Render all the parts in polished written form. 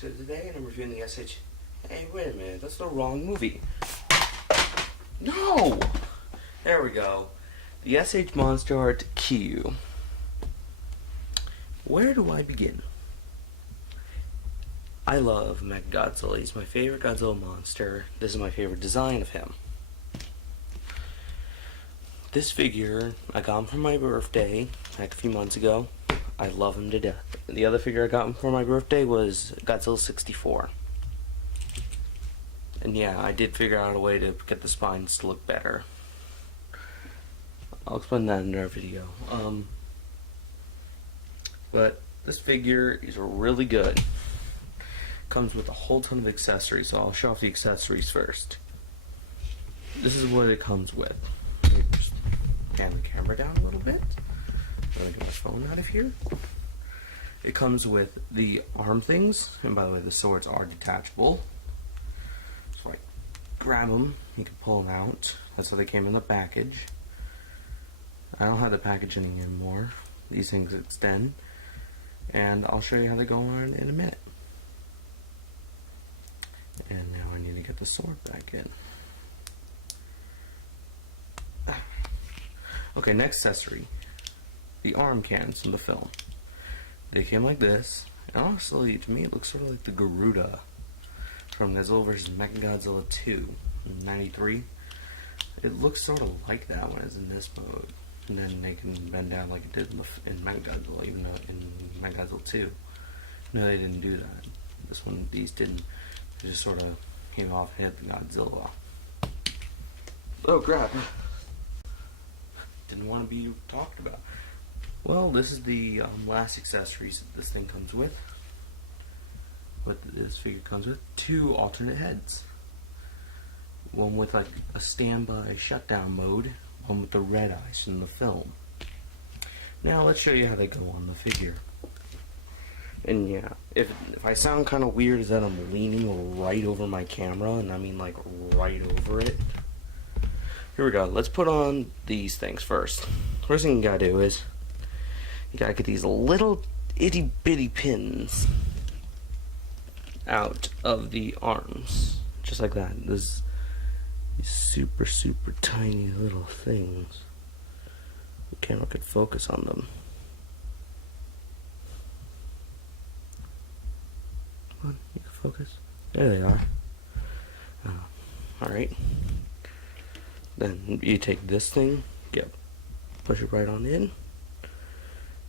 So today I'm reviewing the SH... Hey, wait a minute, that's the wrong movie. No! There we go. The SH Monsterarts Kiryu. Where do I begin? I love Mechagodzilla. He's my favorite Godzilla monster. This is my favorite design of him. This figure, I got him for my birthday, like a few months ago. I love him to death. The other figure I got him for my birthday was Godzilla 64. And yeah, I did figure out a way to get the spines to look better. I'll explain that in our video. But this figure is really good. Comes with a whole ton of accessories, so I'll show off the accessories first. This is what it comes with. Let me just pan the camera down a little bit. I'm gonna get my phone out of here. It comes with the arm things, and by the way, the swords are detachable. So I grab them, you can pull them out. That's how they came in the package. I don't have the packaging anymore. These things extend, and I'll show you how they go on in a minute. And now I need to get the sword back in. Okay, next accessory. The arm cannons from the film. They came like this. And honestly, to me, it looks sort of like the Garuda from Godzilla vs. Mechagodzilla 2 in '93. It looks sort of like that when it's in this mode. And then they can bend down like it did in Mechagodzilla, even though in Mechagodzilla 2. No, they didn't do that. This one, these didn't. They just sort of came off and hit the Godzilla. Oh crap. Didn't want to be talked about. Well, this is the last accessories that this thing comes with. What this figure comes with. 2 alternate heads. One with like a standby shutdown mode. One with the red eyes from the film. Now let's show you how they go on the figure. And yeah, if I sound kind of weird, is that I'm leaning right over my camera, and I mean like right over it. Here we go. Let's put on these things first. First thing you gotta do is you gotta get these little itty bitty pins out of the arms, just like that. These super tiny little things. The camera could focus on them. Come on, you can focus. There they are. Alright. Then you take this thing, push it right on in.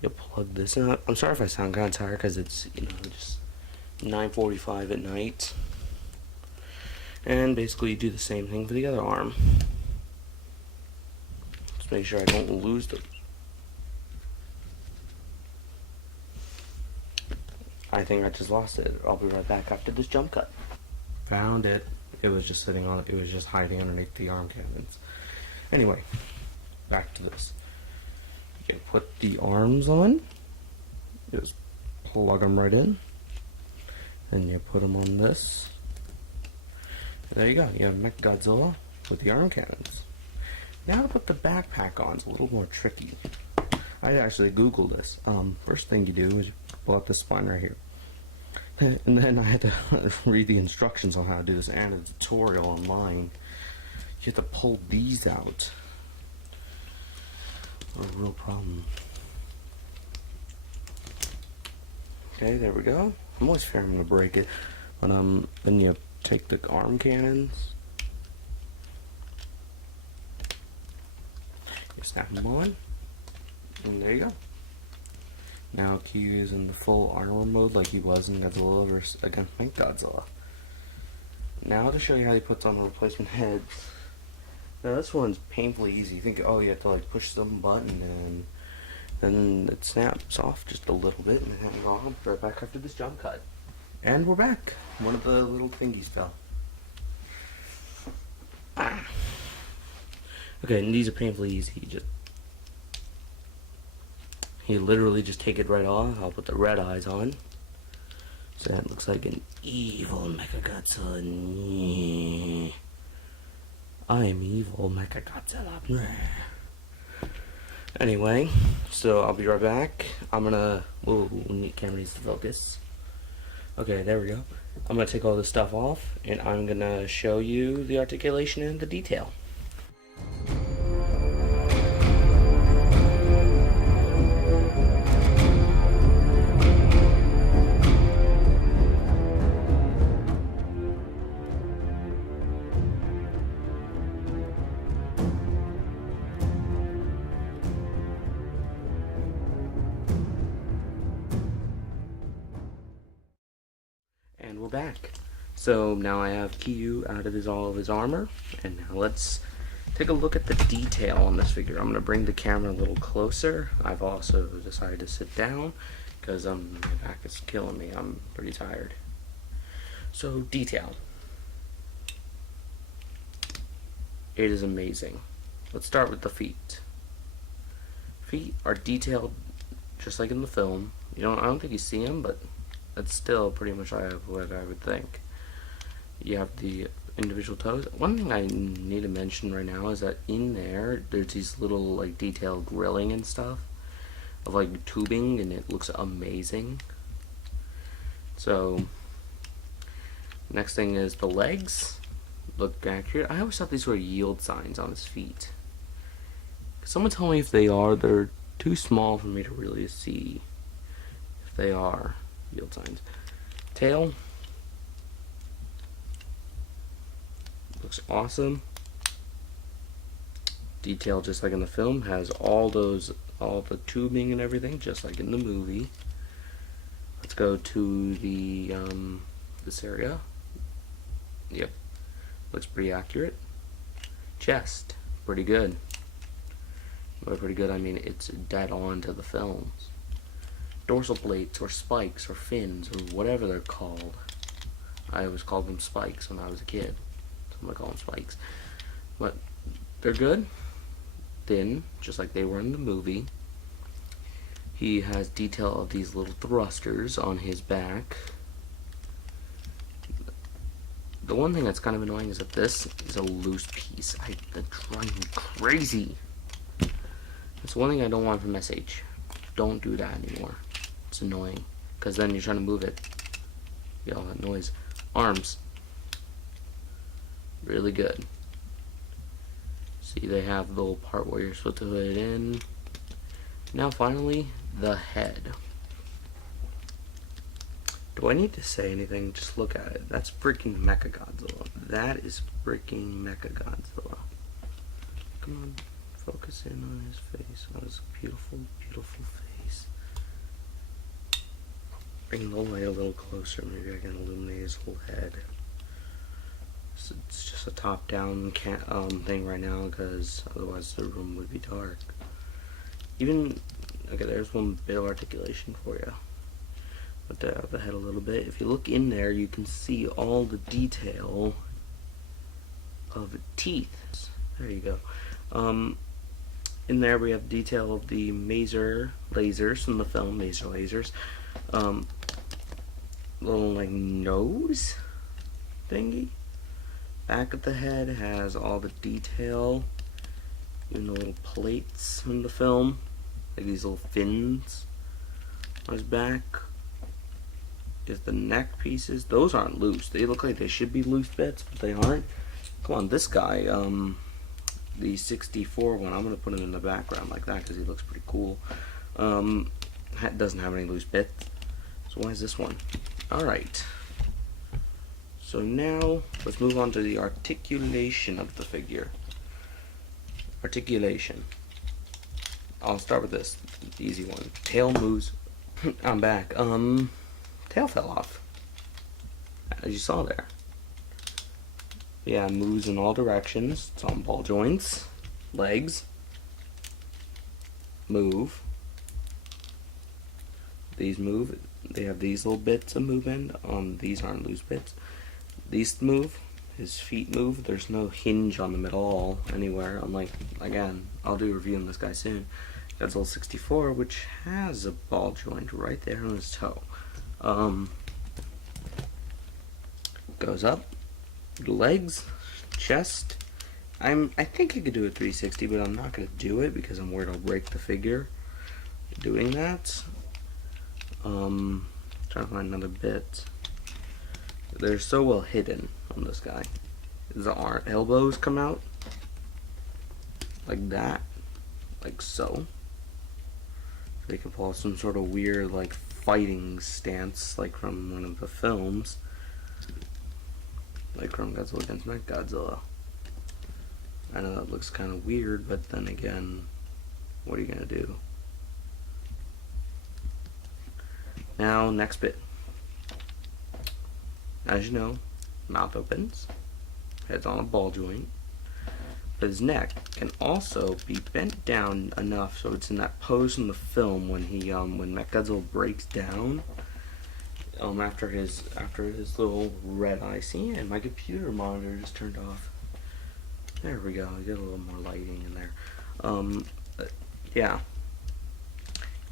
You plug this in. I'm sorry if I sound kind of tired because it's, just 9:45 at night. And basically you do the same thing for the other arm. Just make sure I don't lose them. I think I just lost it. I'll be right back after this jump cut. Found it. It was just sitting on it. It was just hiding underneath the arm cannons. Anyway, back to this. You can put the arms on. Just plug them right in. And you put them on this. And there you go. You have Mechagodzilla with the arm cannons. Now to put the backpack on is a little more tricky. I actually Googled this. First thing you do is you pull out the spine right here. And then I had to read the instructions on how to do this and a tutorial online. You have to pull these out. A real problem. Okay, there we go. I'm always fearing I'm gonna break it. But then you take the arm cannons. You snap them on. And there you go. Now Kiryu is in the full armor mode like he was in Godzilla vs. against Mechagodzilla. Now to show you how he puts on the replacement heads. Now this one's painfully easy. You think, oh, you have to like push some button and then it snaps off just a little bit and then hang on right back after this jump cut. And we're back. One of the little thingies fell. Okay, and these are painfully easy. You literally just take it right off. I'll put the red eyes on. So that looks like an evil Mechagodzilla. I am evil Mechagodzilla. Anyway, so I'll be right back. I'm gonna... Whoa, camera needs to focus. Okay, there we go. I'm going to take all this stuff off, and I'm going to show you the articulation and the detail. And we're back. So now I have Kiryu out of all of his armor, and now let's take a look at the detail on this figure. I'm going to bring the camera a little closer. I've also decided to sit down because my back is killing me. I'm pretty tired. So detail. It is amazing. Let's start with the feet. Feet are detailed just like in the film. I don't think you see them, but that's still pretty much what I would think. You have the individual toes. One thing I need to mention right now is that in there's these little like detailed grilling and stuff of like tubing, and it looks amazing. So next thing is the legs look accurate. I always thought these were yield signs on his feet. Someone tell me if they are. They're too small for me to really see if they are yield signs. Tail looks awesome. Detail just like in the film, has all the tubing and everything just like in the movie. Let's go to the this area. Yep, looks pretty accurate. Chest, pretty good. By pretty good, I mean it's dead on to the films. Dorsal plates or spikes or fins or whatever they're called. I always called them spikes when I was a kid. So I'm gonna call them spikes. But they're good. Thin, just like they were in the movie. He has detail of these little thrusters on his back. The one thing that's kind of annoying is that this is a loose piece. That drives me crazy. That's one thing I don't want from SH. Don't do that anymore. It's annoying, because then you're trying to move it. You get all that noise. Arms. Really good. See, they have the little part where you're supposed to put it in. Now finally, the head. Do I need to say anything? Just look at it. That's freaking Mechagodzilla. That is freaking Mechagodzilla. Come on, focus in on his face. On his beautiful, beautiful face. Bring the light a little closer. Maybe I can illuminate his whole head. So it's just a top-down thing right now, because otherwise the room would be dark. Okay, there's one bit of articulation for you. But the head a little bit. If you look in there, you can see all the detail of teeth. There you go. In there we have detail of the maser lasers from the film, maser lasers. Little like nose thingy. Back of the head has all the detail, even the little plates from the film, like these little fins on his back. Is the neck pieces. Those aren't loose. They look like they should be loose bits, but they aren't. Come on, this guy, the 64 one, I'm going to put him in the background like that because he looks pretty cool. Doesn't have any loose bits. So why is this one? Alright. So now, let's move on to the articulation of the figure. Articulation. I'll start with this, the easy one. Tail moves. I'm back. Tail fell off, as you saw there. Yeah, moves in all directions. It's on ball joints. Legs. Move. These move. They have these little bits of movement. These aren't loose bits. These move. His feet move. There's no hinge on them at all anywhere. Unlike, again, I'll do a review on this guy soon. That's little 64, which has a ball joint right there on his toe. Goes up, legs, chest. I think I could do a 360, but I'm not gonna do it because I'm worried I'll break the figure doing that. Trying to find another bit. they're so well hidden on this guy. His elbows come out like that, like so. So he can pull off some sort of weird like fighting stance, like from one of the films, like from Godzilla against Mechagodzilla. I know that looks kind of weird, but then again, what are you gonna do? Now, next bit. As you know, mouth opens, head's on a ball joint, but his neck can also be bent down enough so it's in that pose in the film when he when Mechagodzilla breaks down after his little red eye. See, and my computer monitor just turned off. There we go. Get a little more lighting in there. Yeah.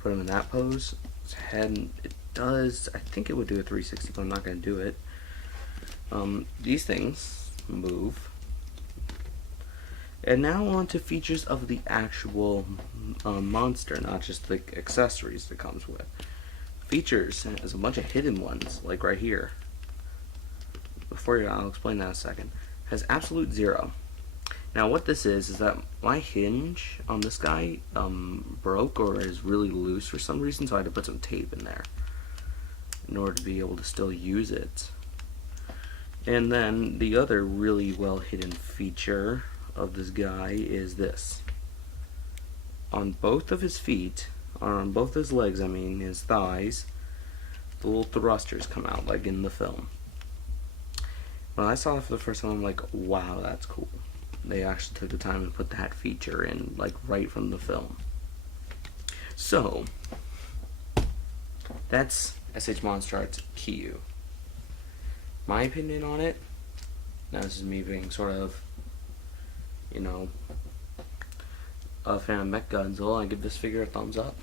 Put him in that pose. His head, it does. I think it would do a 360, but I'm not going to do it. These things move. And now on to features of the actual monster, not just the accessories that comes with. Features has a bunch of hidden ones, like right here. I'll explain that in a second. Has absolute zero. Now what this is that my hinge on this guy broke or is really loose for some reason, so I had to put some tape in there in order to be able to still use it. And then the other really well hidden feature of this guy is this. On both of his feet, or on both his legs, I mean his thighs, the little thrusters come out like in the film. When I saw it for the first time, I'm like, wow, that's cool. They actually took the time and put that feature in, like right from the film. So, that's SH Monsterarts Kiryu. My opinion on it, now this is me being sort of, you know, a fan of Mechagodzilla, I give this figure a thumbs up.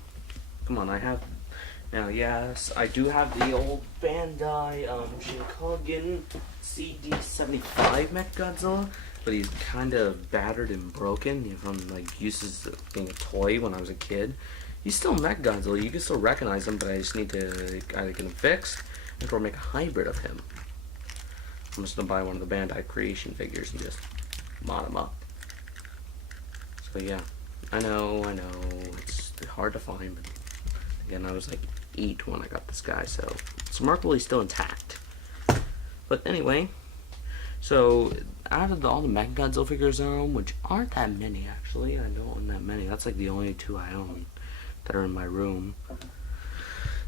Come on, now yes, I do have the old Bandai Shinkogen CD75 Mechagodzilla, but he's kind of battered and broken from like uses of being a toy when I was a kid. He's still Mechagodzilla, you can still recognize him, but I just need to either get him fixed or make a hybrid of him. I'm just gonna buy one of the Bandai Creation figures and just mod him up. So yeah, I know, it's hard to find, but again, I was like 8 when I got this guy, so it's remarkably still intact. But anyway, so out of all the Mechagodzilla figures I own, which aren't that many actually, I don't own that many, that's like the only 2 I own that are in my room,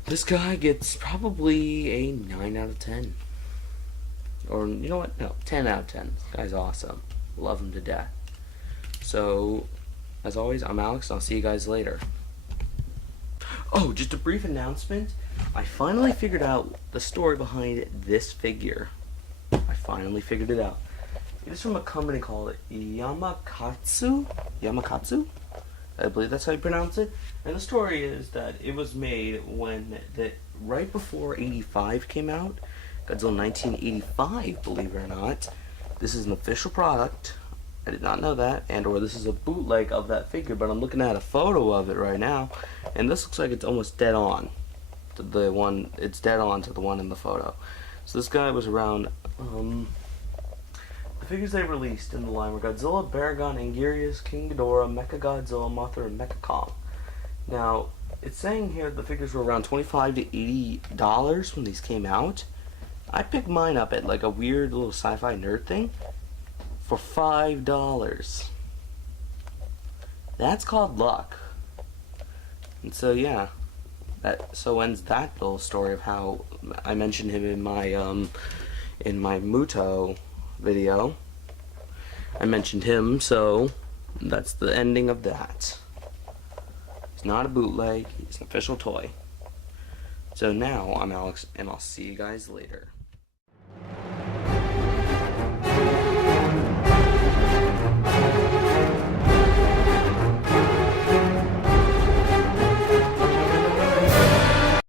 this guy gets probably a 9 out of 10. Or, you know what, no, 10 out of 10. This guy's awesome. Love him to death. So, as always, I'm Alex, and I'll see you guys later. Oh, just a brief announcement. I finally figured out the story behind this figure. I finally figured it out. It is from a company called Yamakatsu? Yamakatsu? I believe that's how you pronounce it. And the story is that it was made when right before 85 came out. Godzilla 1985, believe it or not. This is an official product. I did not know that, or this is a bootleg of that figure, but I'm looking at a photo of it right now, and this looks like it's almost dead on to the one. It's dead on to the one in the photo. So this guy was around. The figures they released in the line were Godzilla, Baragon, Anguirus, King Ghidorah, Mechagodzilla, Mothra, and Mechakong. Now it's saying here the figures were around $25 to $80 when these came out. I picked mine up at like a weird little sci-fi nerd thing for $5. That's called luck. And so yeah, so ends that little story of how I mentioned him in my Muto video. I mentioned him, so that's the ending of that. He's not a bootleg, he's an official toy. So now I'm Alex, and I'll see you guys later.